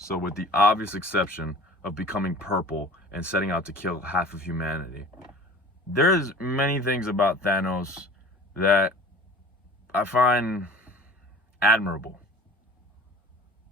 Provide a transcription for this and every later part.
So with the obvious exception of becoming purple and setting out to kill half of humanity, there's many things about Thanos that I find admirable.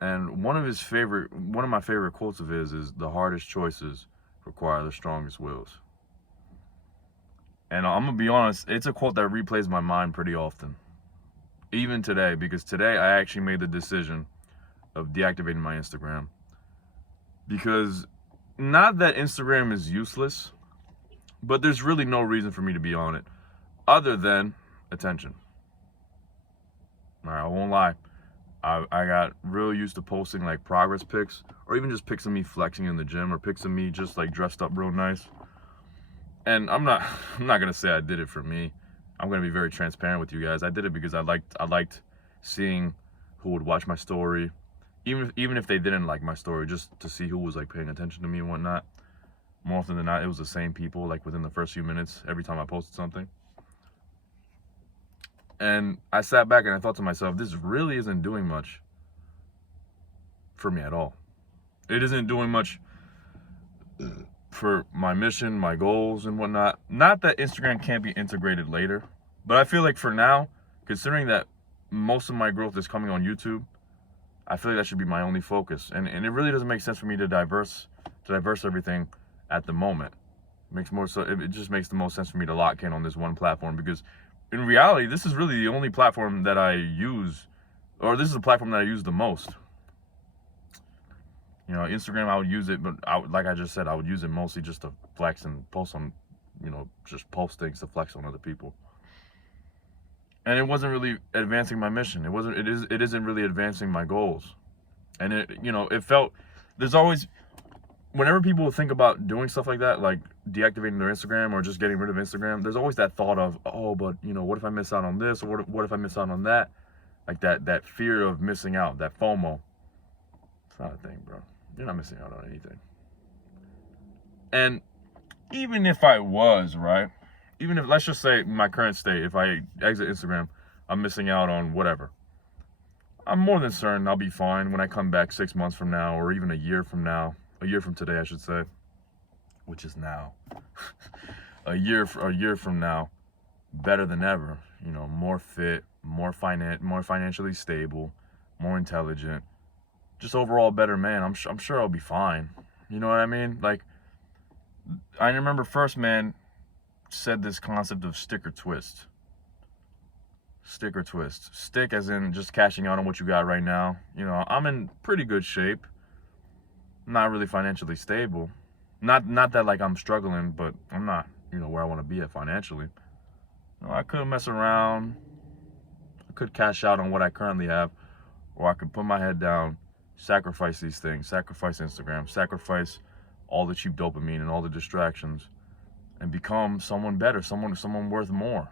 And one of my favorite quotes of his is, "The hardest choices require the strongest wills." And I'm gonna be honest, it's a quote that replays my mind pretty often, even today, because today I actually made the decision of deactivating my Instagram. Because not that Instagram is useless, but there's really no reason for me to be on it other than attention. All right, I won't lie. I got real used to posting like progress pics, or even just pics of me flexing in the gym, or pics of me just like dressed up real nice. And I'm not I'm not gonna say I did it for me. I'm gonna be very transparent with you guys. I did it because I liked seeing who would watch my story, even if they didn't like my story, just to see who was like paying attention to me and whatnot. More often than not, it was the same people, like within the first few minutes every time I posted something. And I sat back and I thought to myself, this really isn't doing much for me at all. It isn't doing much for my mission, my goals, and whatnot. Not that Instagram can't be integrated later, but I feel like for now, considering that most of my growth is coming on YouTube, I feel like that should be my only focus. And it really doesn't make sense for me to diverse everything at the moment. It just makes the most sense for me to lock in on this one platform, because in reality, this is really the only platform that I use, or this is the platform that I use the most. You know, Instagram, I would use it, but like I just said, I would use it mostly just to flex and post on, just post things to flex on other people. And it wasn't really advancing my mission. It isn't really advancing my goals. And it felt, there's always, whenever people think about doing stuff like that, like deactivating their Instagram or just getting rid of Instagram, there's always that thought of, oh, but what if I miss out on this, or what if I miss out on that? Like that fear of missing out, that FOMO. It's not a thing, bro. You're not missing out on anything. And even if I was, right? Even if, let's just say my current state, if I exit Instagram, I'm missing out on whatever. I'm more than certain I'll be fine when I come back 6 months from now, or even a year from now. A year from today, I should say, which is now. a year from now, better than ever. More fit, more financially stable, more intelligent, just overall better man. I'm sure I'll be fine. You know what I mean? Like, I remember First Man said this concept of stick or twist. Stick or twist. Stick as in just cashing out on what you got right now. I'm in pretty good shape. Not really financially stable. Not that like I'm struggling, but I'm not, where I want to be at financially. I could mess around. I could cash out on what I currently have, or I could put my head down, sacrifice these things, sacrifice Instagram, sacrifice all the cheap dopamine and all the distractions, and become someone better, someone worth more.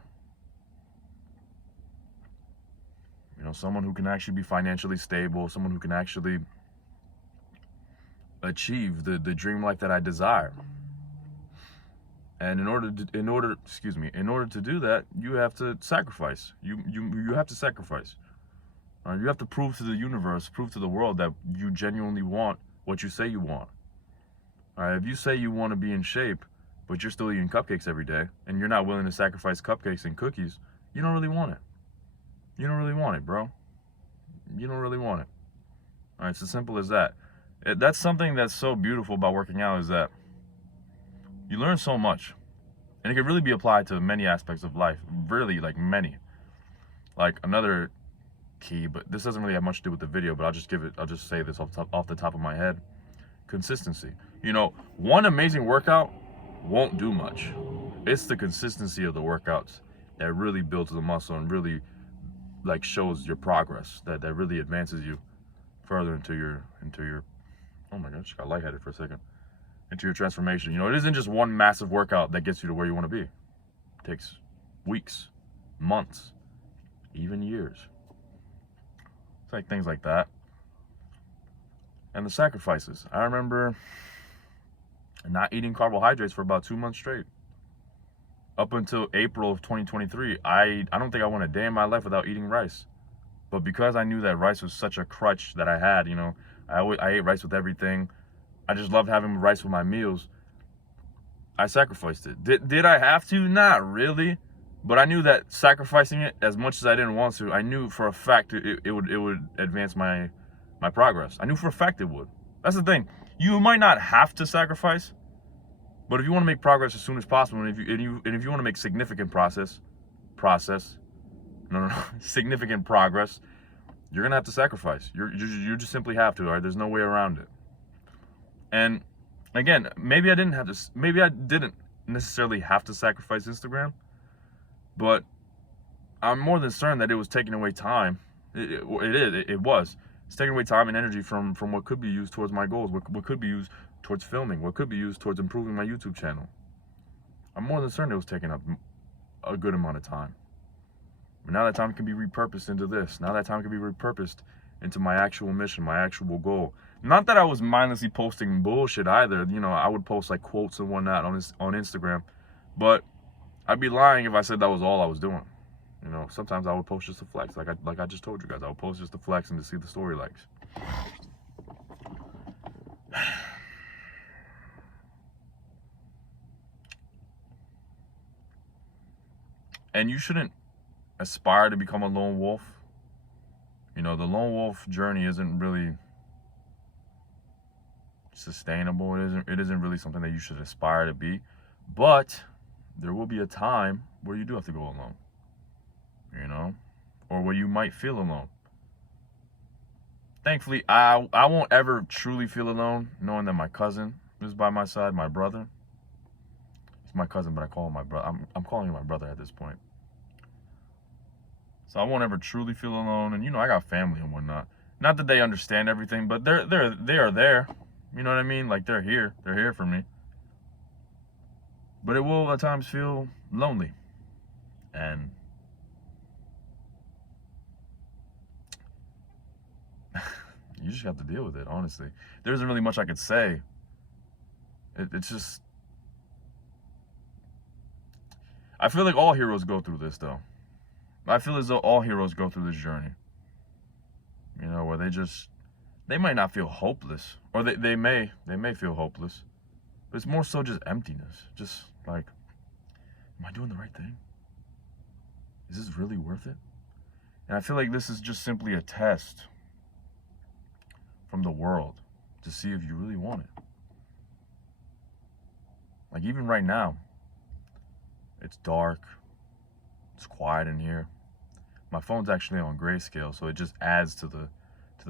Someone who can actually be financially stable, someone who can actually achieve the dream life that I desire. And in order to do that, you have to sacrifice. You have to sacrifice. You have to prove to the universe, prove to the world that you genuinely want what you say you want. All right, if you say you want to be in shape, but you're still eating cupcakes every day, and you're not willing to sacrifice cupcakes and cookies, you don't really want it. You don't really want it, bro. You don't really want it. All right, it's as simple as that. That's something that's so beautiful about working out, is that you learn so much. And it can really be applied to many aspects of life. Really, like many. Like another key, but this doesn't really have much to do with the video, but I'll just say this off the top of my head. Consistency. One amazing workout won't do much. It's the consistency of the workouts that really builds the muscle and really like shows your progress, that really advances you further into your oh my gosh, I got lightheaded for a second. Into your transformation. It isn't just one massive workout that gets you to where you want to be. It takes weeks, months, even years. It's like things like that. And the sacrifices. I remember not eating carbohydrates for about 2 months straight. Up until April of 2023, I don't think I went a day in my life without eating rice. But because I knew that rice was such a crutch that I had, I ate rice with everything. I just loved having rice with my meals. I sacrificed it. Did I have to? Not really. But I knew that sacrificing it as much as I didn't want to, I knew for a fact it would advance my progress. I knew for a fact it would. That's the thing. You might not have to sacrifice, but if you want to make progress as soon as possible, and if you want to make significant significant progress, you're gonna have to sacrifice. You just simply have to. All right, there's no way around it. And again, maybe I didn't necessarily have to sacrifice Instagram, but I'm more than certain that it was taking away time. It was. It's taking away time and energy from what could be used towards my goals, what could be used towards filming, what could be used towards improving my YouTube channel. I'm more than certain it was taking up a good amount of time. But now that time can be repurposed into this. Now that time can be repurposed into my actual mission, my actual goal. Not that I was mindlessly posting bullshit either. You know, I would post like quotes and whatnot on Instagram, but I'd be lying if I said that was all I was doing. You know, sometimes I would post just to flex, like I just told you guys. I would post just to flex and to see the story likes. And you shouldn't aspire to become a lone wolf. You know, the lone wolf journey isn't really sustainable. It isn't really something that you should aspire to be. But there will be a time where you do have to go alone. You know, or where you might feel alone. Thankfully, I won't ever truly feel alone knowing that my cousin is by my side, my brother. He's my cousin, but I call him my brother. I'm calling him my brother at this point. So I won't ever truly feel alone. And you know, I got family and whatnot. Not that they understand everything, but they are there. You know what I mean? Like they're here for me. But it will at times feel lonely. And you just have to deal with it, honestly. There isn't really much I could say. It's just, I feel like all heroes go through this, though. I feel as though all heroes go through this journey. You know, where they might not feel hopeless, or they may feel hopeless, but it's more so just emptiness. Just like, am I doing the right thing? Is this really worth it? And I feel like this is just simply a test from the world to see if you really want it. Like even right now, it's dark, it's quiet in here. My phone's actually on grayscale, so it just adds to the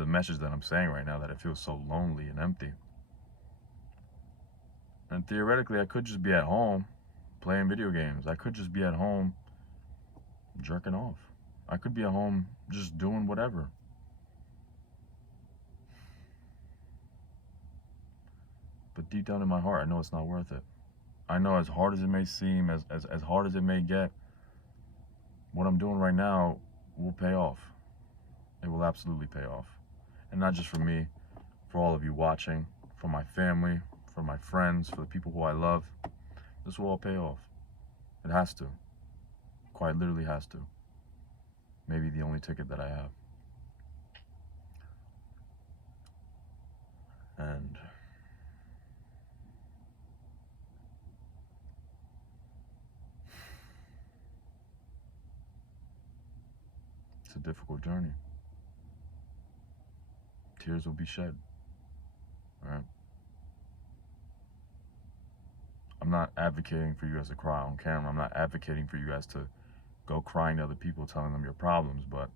message that I'm saying right now, that it feels so lonely and empty. And theoretically, I could just be at home playing video games. I could just be at home jerking off. I could be at home just doing whatever. But deep down in my heart, I know it's not worth it. I know, as hard as it may seem, as hard as it may get, what I'm doing right now will pay off. It will absolutely pay off. And not just for me, for all of you watching, for my family, for my friends, for the people who I love. This will all pay off. It has to. Quite literally has to. Maybe the only ticket that I have. And it's a difficult journey. Tears will be shed. All right? I'm not advocating for you guys to cry on camera. I'm not advocating for you guys to go crying to other people, telling them your problems. But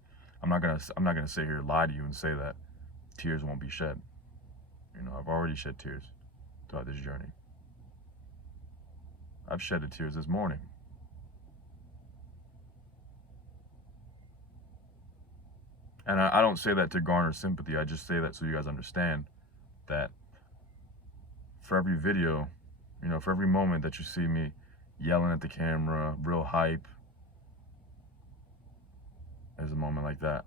I'm not gonna sit here and lie to you and say that tears won't be shed. You know, I've already shed tears throughout this journey. I've shedded tears this morning. And I don't say that to garner sympathy. I just say that so you guys understand that for every video, you know, for every moment that you see me yelling at the camera, real hype, there's a moment like that.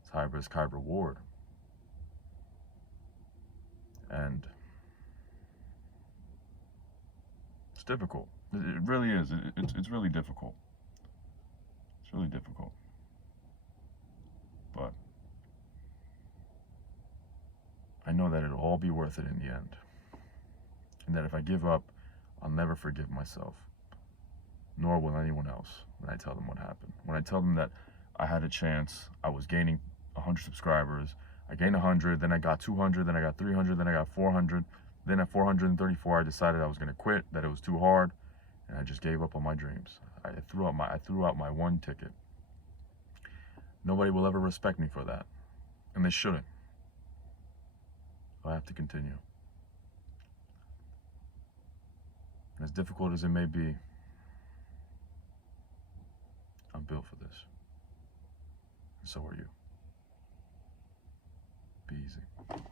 It's high risk, high reward. And it's difficult. It really is. It's really difficult. It's really difficult. But I know that it'll all be worth it in the end. And that if I give up, I'll never forgive myself, nor will anyone else when I tell them what happened. When I tell them that I had a chance, I was gaining 100 subscribers, I gained 100, then I got 200, then I got 300, then I got 400, then at 434 I decided I was going to quit, that it was too hard, and I just gave up on my dreams. I threw out my one ticket. Nobody will ever respect me for that, and they shouldn't. I have to continue. And as difficult as it may be, I'm built for this. And so are you. Be easy.